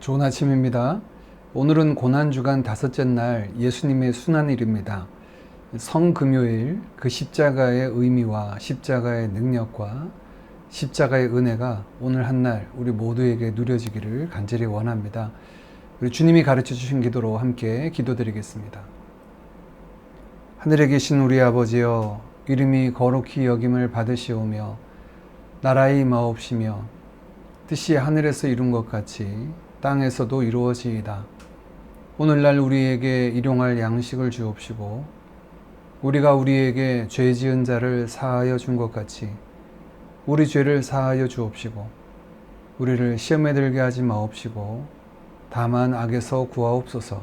좋은 아침입니다. 오늘은 고난주간 다섯째 날 예수님의 순환일입니다. 성금요일, 그 십자가의 의미와 십자가의 능력과 십자가의 은혜가 오늘 한날 우리 모두에게 누려지기를 간절히 원합니다. 우리 주님이 가르쳐 주신 기도로 함께 기도드리겠습니다. 하늘에 계신 우리 아버지여, 이름이 거룩히 여김을 받으시오며 나라의 임하옵시며 뜻이 하늘에서 이룬 것 같이 땅에서도 이루어지이다. 오늘날 우리에게 일용할 양식을 주옵시고 우리가 우리에게 죄 지은 자를 사하여 준 것 같이 우리 죄를 사하여 주옵시고 우리를 시험에 들게 하지 마옵시고 다만 악에서 구하옵소서.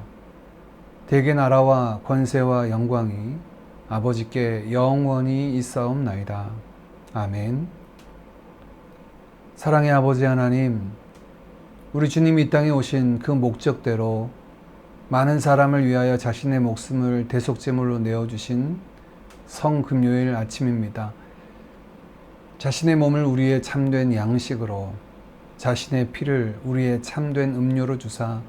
대개 나라와 권세와 영광이 아버지께 영원히 있사옵나이다. 아멘. 사랑의 아버지 하나님, 우리 주님이 이 땅에 오신 그 목적대로 많은 사람을 위하여 자신의 목숨을 대속제물로 내어주신 성금요일 아침입니다. 자신의 몸을 우리의 참된 양식으로, 자신의 피를 우리의 참된 음료로 주사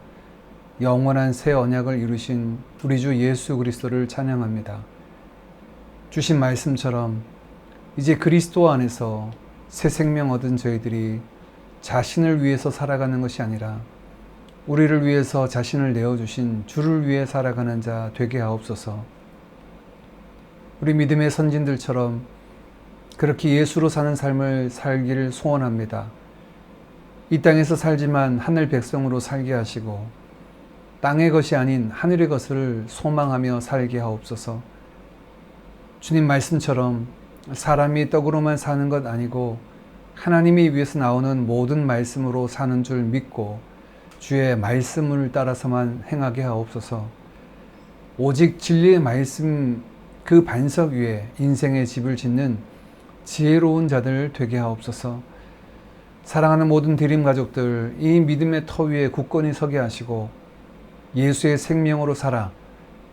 영원한 새 언약을 이루신 우리 주 예수 그리스도를 찬양합니다. 주신 말씀처럼 이제 그리스도 안에서 새 생명 얻은 저희들이 자신을 위해서 살아가는 것이 아니라 우리를 위해서 자신을 내어주신 주를 위해 살아가는 자 되게 하옵소서. 우리 믿음의 선진들처럼 그렇게 예수로 사는 삶을 살기를 소원합니다. 이 땅에서 살지만 하늘 백성으로 살게 하시고 땅의 것이 아닌 하늘의 것을 소망하며 살게 하옵소서. 주님 말씀처럼 사람이 떡으로만 사는 것 아니고 하나님이 위에서 나오는 모든 말씀으로 사는 줄 믿고 주의 말씀을 따라서만 행하게 하옵소서. 오직 진리의 말씀 그 반석 위에 인생의 집을 짓는 지혜로운 자들 되게 하옵소서. 사랑하는 모든 드림 가족들, 이 믿음의 터 위에 굳건히 서게 하시고 예수의 생명으로 살아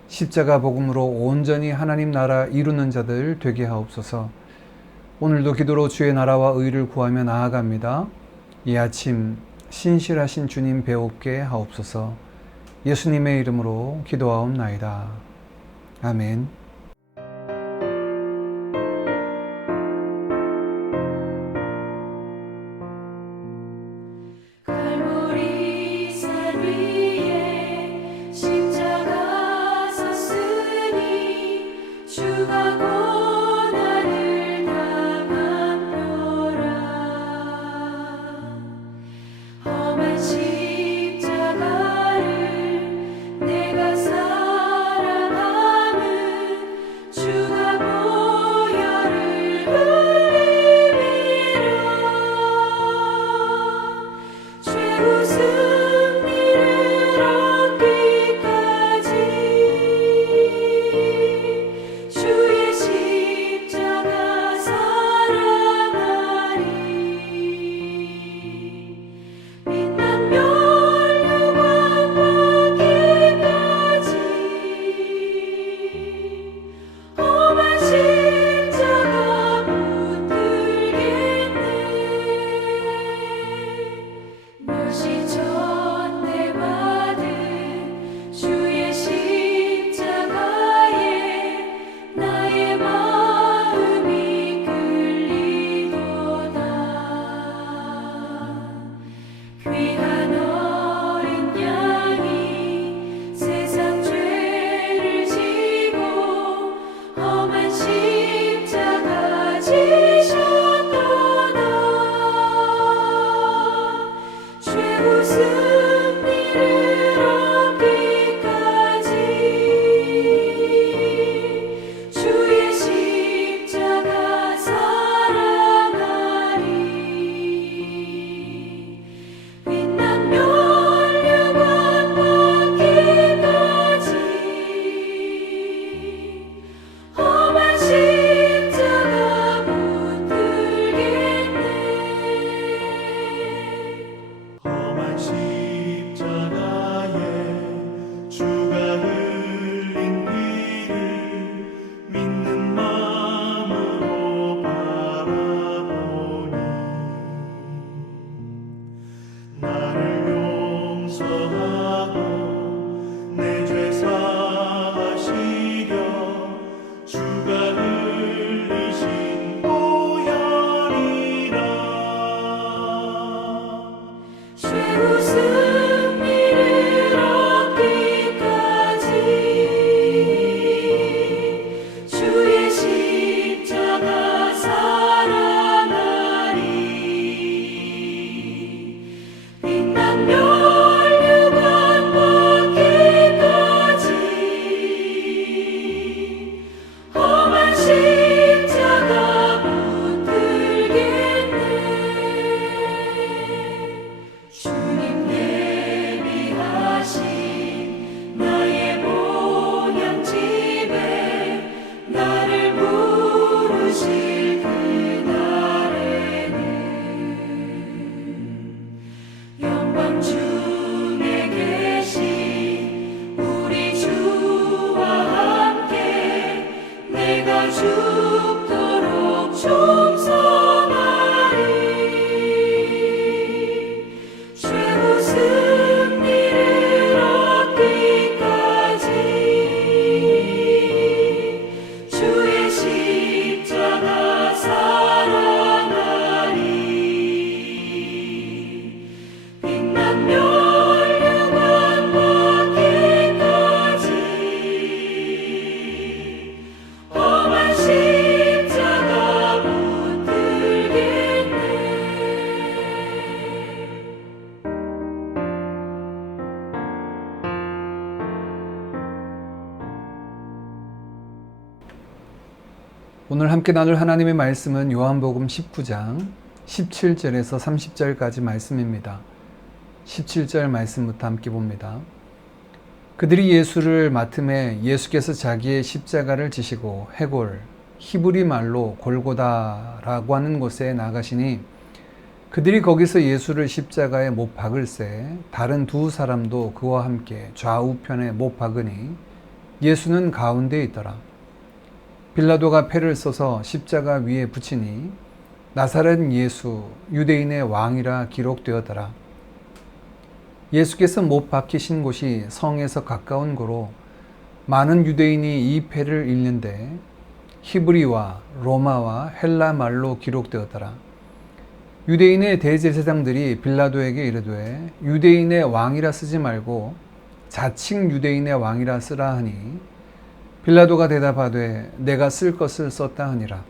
십자가 복음으로 온전히 하나님 나라 이루는 자들 되게 하옵소서. 오늘도 기도로 주의 나라와 의를 구하며 나아갑니다. 이 아침 신실하신 주님 배웁게 하옵소서. 예수님의 이름으로 기도하옵나이다. 아멘. 오늘 함께 나눌 하나님의 말씀은 요한복음 19장 17절에서 30절까지 말씀입니다. 17절 말씀부터 함께 봅니다. 그들이 예수를 맡음에 예수께서 자기의 십자가를 지시고 해골, 히브리 말로 골고다라고 하는 곳에 나가시니 그들이 거기서 예수를 십자가에 못 박을새 다른 두 사람도 그와 함께 좌우편에 못 박으니 예수는 가운데에 있더라. 빌라도가 패를 써서 십자가 위에 붙이니 나사렛 예수 유대인의 왕이라 기록되었더라. 예수께서 못 박히신 곳이 성에서 가까운 고로 많은 유대인이 이 패를 읽는데 히브리와 로마와 헬라 말로 기록되었더라. 유대인의 대제사장들이 빌라도에게 이르되 유대인의 왕이라 쓰지 말고 자칭 유대인의 왕이라 쓰라 하니 빌라도가 대답하되 내가 쓸 것을 썼다 하니라.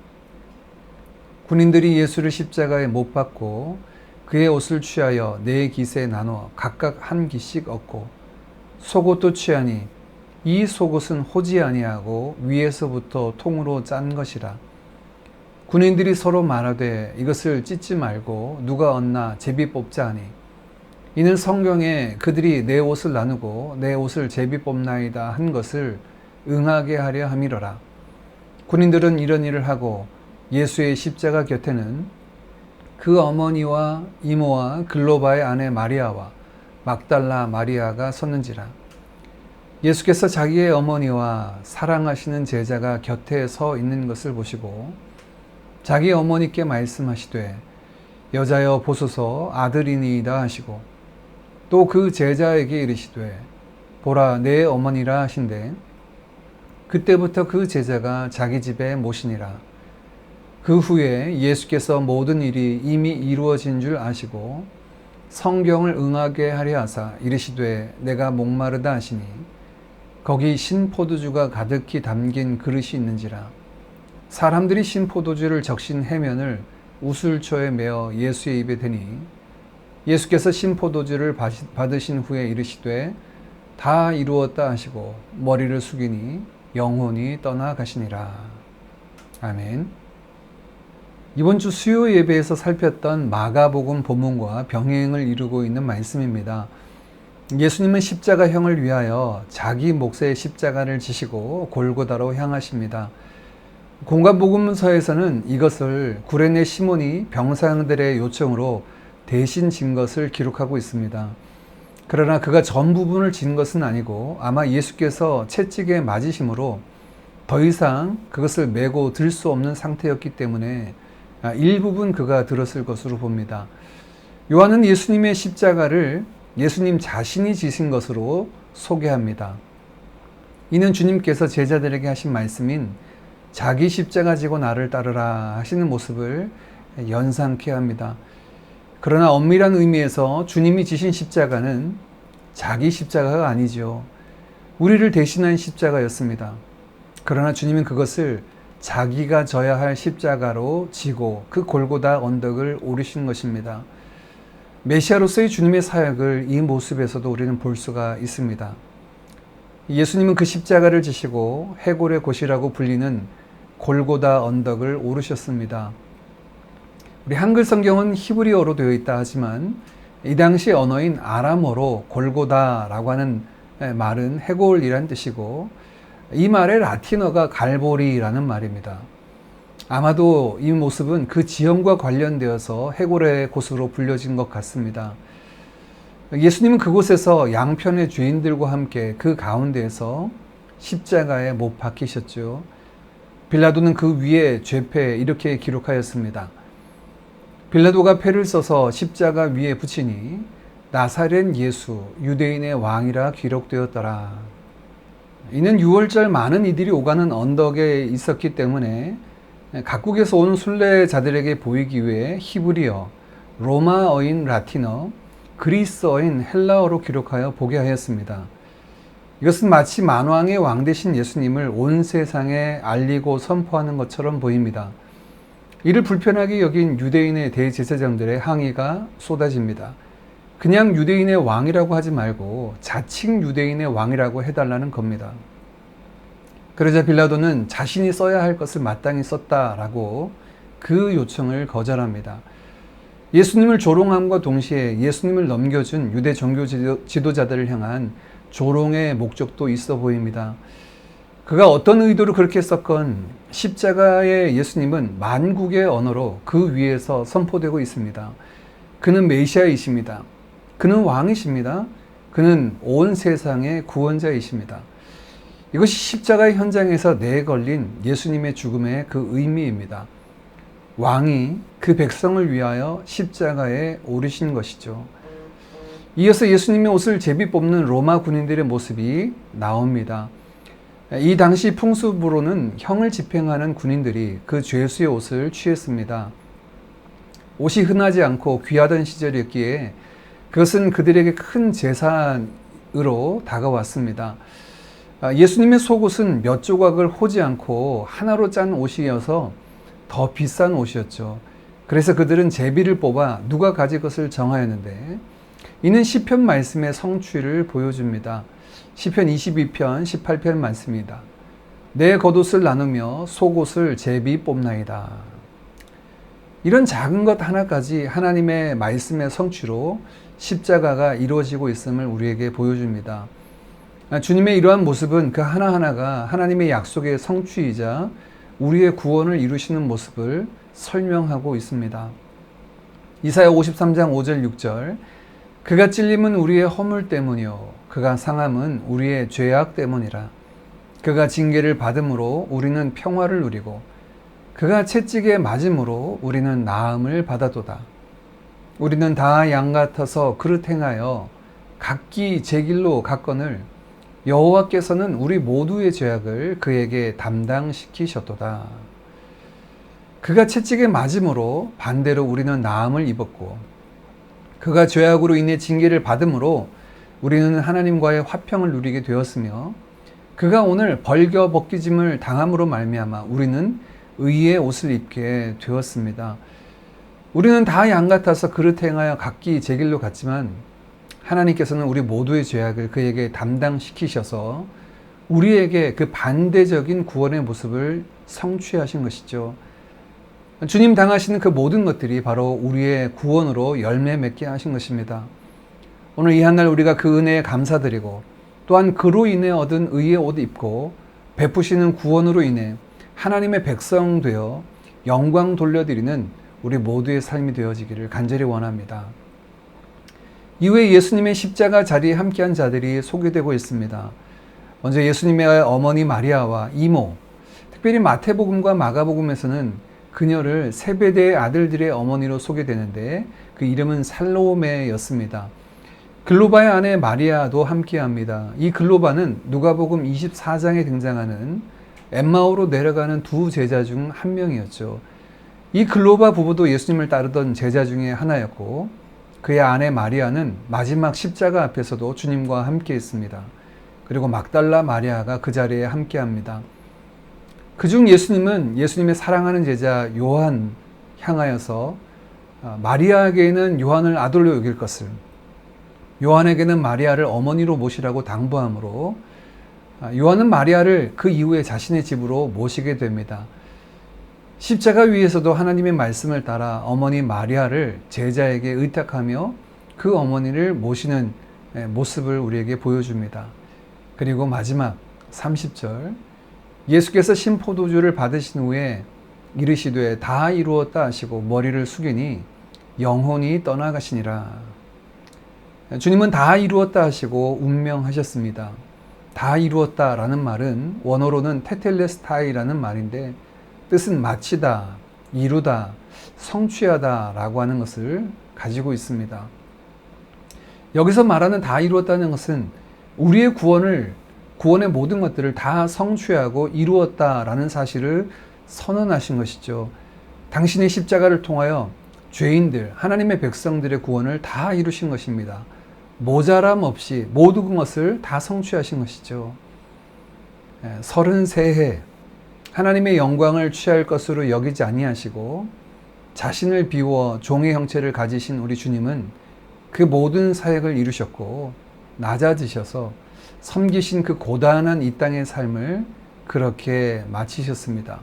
군인들이 예수를 십자가에 못 박고 그의 옷을 취하여 네 깃에 나눠 각각 한 깃씩 얻고 속옷도 취하니 이 속옷은 호지 아니하고 위에서부터 통으로 짠 것이라. 군인들이 서로 말하되 이것을 찢지 말고 누가 얻나 제비 뽑자 하니 이는 성경에 그들이 내 옷을 나누고 내 옷을 제비 뽑나이다 한 것을 응하게 하려 함이로라. 군인들은 이런 일을 하고 예수의 십자가 곁에는 그 어머니와 이모와 글로바의 아내 마리아와 막달라 마리아가 섰는지라. 예수께서 자기의 어머니와 사랑하시는 제자가 곁에 서 있는 것을 보시고 자기 어머니께 말씀하시되 여자여 보소서 아들이니이다 하시고 또 그 제자에게 이르시되 보라 내 어머니라 하신대 그때부터 그 제자가 자기 집에 모시니라. 그 후에 예수께서 모든 일이 이미 이루어진 줄 아시고 성경을 응하게 하려 하사 이르시되 내가 목마르다 하시니 거기 신포도주가 가득히 담긴 그릇이 있는지라. 사람들이 신포도주를 적신 해면을 우슬초에 메어 예수의 입에 대니 예수께서 신포도주를 받으신 후에 이르시되 다 이루었다 하시고 머리를 숙이니 영혼이 떠나가시니라. 아멘. 이번 주 수요 예배에서 살폈던 마가복음 본문과 병행을 이루고 있는 말씀입니다. 예수님은 십자가형을 위하여 자기 몫의 십자가를 지시고 골고다로 향하십니다. 공관복음서에서는 이것을 구레네 시몬이 병사들의 요청으로 대신 진 것을 기록하고 있습니다. 그러나 그가 전 부분을 진 것은 아니고 아마 예수께서 채찍에 맞으심으로 더 이상 그것을 메고 들 수 없는 상태였기 때문에 일부분 그가 들었을 것으로 봅니다. 요한은 예수님의 십자가를 예수님 자신이 지신 것으로 소개합니다. 이는 주님께서 제자들에게 하신 말씀인 자기 십자가 지고 나를 따르라 하시는 모습을 연상케 합니다. 그러나 엄밀한 의미에서 주님이 지신 십자가는 자기 십자가가 아니죠. 우리를 대신한 십자가였습니다. 그러나 주님은 그것을 자기가 져야 할 십자가로 지고 그 골고다 언덕을 오르신 것입니다. 메시아로서의 주님의 사역을 이 모습에서도 우리는 볼 수가 있습니다. 예수님은 그 십자가를 지시고 해골의 곳이라고 불리는 골고다 언덕을 오르셨습니다. 우리 한글 성경은 히브리어로 되어 있다 하지만 이 당시 언어인 아람어로 골고다라고 하는 말은 해골이란 뜻이고 이 말의 라틴어가 갈보리라는 말입니다. 아마도 이 모습은 그 지형과 관련되어서 해골의 곳으로 불려진 것 같습니다. 예수님은 그곳에서 양편의 죄인들과 함께 그 가운데에서 십자가에 못 박히셨죠. 빌라도는 그 위에 죄패 이렇게 기록하였습니다. 빌라도가 패를 써서 십자가 위에 붙이니 나사렛 예수 유대인의 왕이라 기록되었더라. 이는 6월절 많은 이들이 오가는 언덕에 있었기 때문에 각국에서 온 순례자들에게 보이기 위해 히브리어, 로마어인 라틴어, 그리스어인 헬라어로 기록하여 보게 하였습니다. 이것은 마치 만왕의 왕 되신 예수님을 온 세상에 알리고 선포하는 것처럼 보입니다. 이를 불편하게 여긴 유대인의 대제사장들의 항의가 쏟아집니다. 그냥 유대인의 왕이라고 하지 말고 자칭 유대인의 왕이라고 해달라는 겁니다. 그러자 빌라도는 자신이 써야 할 것을 마땅히 썼다라고 그 요청을 거절합니다. 예수님을 조롱함과 동시에 예수님을 넘겨준 유대 종교 지도자들을 향한 조롱의 목적도 있어 보입니다. 그가 어떤 의도로 그렇게 썼건 십자가의 예수님은 만국의 언어로 그 위에서 선포되고 있습니다. 그는 메시아이십니다. 그는 왕이십니다. 그는 온 세상의 구원자이십니다. 이것이 십자가의 현장에서 내걸린 예수님의 죽음의 그 의미입니다. 왕이 그 백성을 위하여 십자가에 오르신 것이죠. 이어서 예수님의 옷을 제비 뽑는 로마 군인들의 모습이 나옵니다. 이 당시 풍습으로는 형을 집행하는 군인들이 그 죄수의 옷을 취했습니다. 옷이 흔하지 않고 귀하던 시절이었기에 그것은 그들에게 큰 재산으로 다가왔습니다. 예수님의 속옷은 몇 조각을 호지 않고 하나로 짠 옷이어서 더 비싼 옷이었죠. 그래서 그들은 제비를 뽑아 누가 가질 것을 정하였는데 이는 시편 말씀의 성취를 보여줍니다. 시편 22편 18편 말씀입니다. 내 겉옷을 나누며 속옷을 제비 뽑나이다. 이런 작은 것 하나까지 하나님의 말씀의 성취로 십자가가 이루어지고 있음을 우리에게 보여줍니다. 주님의 이러한 모습은 그 하나하나가 하나님의 약속의 성취이자 우리의 구원을 이루시는 모습을 설명하고 있습니다. 이사야 53장 5절 6절 그가 찔림은 우리의 허물 때문이요 그가 상함은 우리의 죄악 때문이라. 그가 징계를 받음으로 우리는 평화를 누리고 그가 채찍에 맞음으로 우리는 나음을 받아도다. 우리는 다 양 같아서 그릇 행하여 각기 제 길로 갔거늘 여호와께서는 우리 모두의 죄악을 그에게 담당시키셨도다. 그가 채찍에 맞음으로 반대로 우리는 나음을 입었고 그가 죄악으로 인해 징계를 받음으로 우리는 하나님과의 화평을 누리게 되었으며 그가 오늘 벌겨 벗기짐을 당함으로 말미암아 우리는 의의 옷을 입게 되었습니다. 우리는 다 양 같아서 그릇 행하여 각기 제 길로 갔지만 하나님께서는 우리 모두의 죄악을 그에게 담당시키셔서 우리에게 그 반대적인 구원의 모습을 성취하신 것이죠. 주님 당하시는 그 모든 것들이 바로 우리의 구원으로 열매 맺게 하신 것입니다. 오늘 이 한날 우리가 그 은혜에 감사드리고 또한 그로 인해 얻은 의의 옷 입고 베푸시는 구원으로 인해 하나님의 백성 되어 영광 돌려드리는 우리 모두의 삶이 되어지기를 간절히 원합니다. 이후에 예수님의 십자가 자리에 함께한 자들이 소개되고 있습니다. 먼저 예수님의 어머니 마리아와 이모, 특별히 마태복음과 마가복음에서는 그녀를 세베대의 아들들의 어머니로 소개되는데 그 이름은 살로메였습니다. 글로바의 아내 마리아도 함께합니다. 이 글로바는 누가복음 24장에 등장하는 엠마오로 내려가는 두 제자 중 한 명이었죠. 이 글로바 부부도 예수님을 따르던 제자 중에 하나였고 그의 아내 마리아는 마지막 십자가 앞에서도 주님과 함께 있습니다. 그리고 막달라 마리아가 그 자리에 함께합니다. 그중 예수님은 예수님의 사랑하는 제자 요한 향하여서 마리아에게는 요한을 아들로 여길 것을 요한에게는 마리아를 어머니로 모시라고 당부하므로 요한은 마리아를 그 이후에 자신의 집으로 모시게 됩니다. 십자가 위에서도 하나님의 말씀을 따라 어머니 마리아를 제자에게 의탁하며 그 어머니를 모시는 모습을 우리에게 보여줍니다. 그리고 마지막 30절 예수께서 신포도주를 받으신 후에 이르시되 다 이루었다 하시고 머리를 숙이니 영혼이 떠나가시니라. 주님은 다 이루었다 하시고 운명하셨습니다. 다 이루었다라는 말은 원어로는 테텔레스타이라는 말인데 뜻은 마치다, 이루다, 성취하다 라고 하는 것을 가지고 있습니다. 여기서 말하는 다 이루었다는 것은 우리의 구원의 모든 것들을 다 성취하고 이루었다라는 사실을 선언하신 것이죠. 당신의 십자가를 통하여 죄인들, 하나님의 백성들의 구원을 다 이루신 것입니다. 모자람 없이 모든 것을 다 성취하신 것이죠. 33해 하나님의 영광을 취할 것으로 여기지 아니하시고 자신을 비워 종의 형체를 가지신 우리 주님은 그 모든 사역을 이루셨고 낮아지셔서 섬기신 그 고단한 이 땅의 삶을 그렇게 마치셨습니다.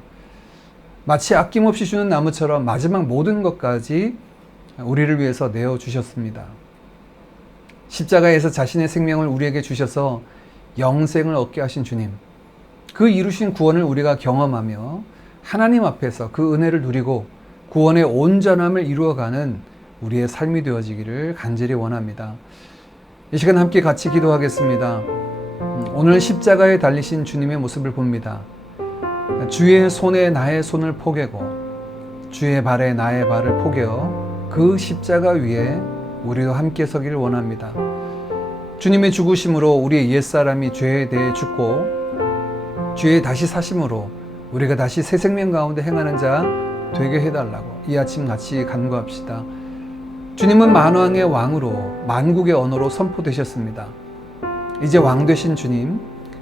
마치 아낌없이 주는 나무처럼 마지막 모든 것까지 우리를 위해서 내어주셨습니다. 십자가에서 자신의 생명을 우리에게 주셔서 영생을 얻게 하신 주님, 그 이루신 구원을 우리가 경험하며 하나님 앞에서 그 은혜를 누리고 구원의 온전함을 이루어가는 우리의 삶이 되어지기를 간절히 원합니다. 이 시간 함께 같이 기도하겠습니다. 오늘 십자가에 달리신 주님의 모습을 봅니다. 주의 손에 나의 손을 포개고 주의 발에 나의 발을 포개어 그 십자가 위에 우리도 함께 서기를 원합니다. 주님의 죽으심으로 우리의 옛사람이 죄에 대해 죽고 주의 다시 사심으로 우리가 다시 새 생명 가운데 행하는 자 되게 해달라고 이 아침 같이 간구합시다. 주님은 만왕의 왕으로 만국의 언어로 선포되셨습니다. 이제 왕 되신 주님,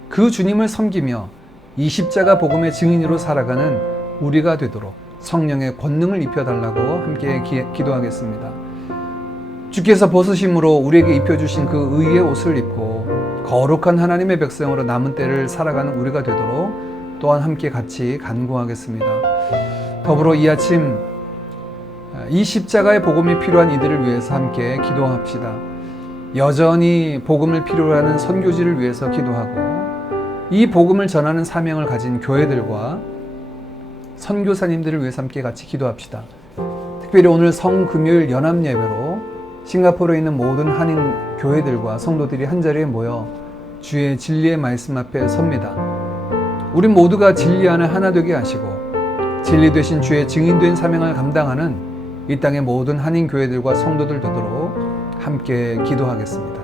그 주님을 섬기며 이 십자가 복음의 증인으로 살아가는 우리가 되도록 성령의 권능을 입혀달라고 함께 기도하겠습니다. 주께서 벗으심으로 우리에게 입혀주신 그 의의 옷을 입고 거룩한 하나님의 백성으로 남은 때를 살아가는 우리가 되도록 또한 함께 같이 간구하겠습니다. 더불어 이 아침 이 십자가의 복음이 필요한 이들을 위해서 함께 기도합시다. 여전히 복음을 필요로 하는 선교지를 위해서 기도하고 이 복음을 전하는 사명을 가진 교회들과 선교사님들을 위해서 함께 같이 기도합시다. 특별히 오늘 성금요일 연합예배로 싱가포르에 있는 모든 한인 교회들과 성도들이 한자리에 모여 주의 진리의 말씀 앞에 섭니다. 우리 모두가 진리 안에 하나 되게 하시고 진리 되신 주의 증인된 사명을 감당하는 이 땅의 모든 한인 교회들과 성도들 되도록 함께 기도하겠습니다.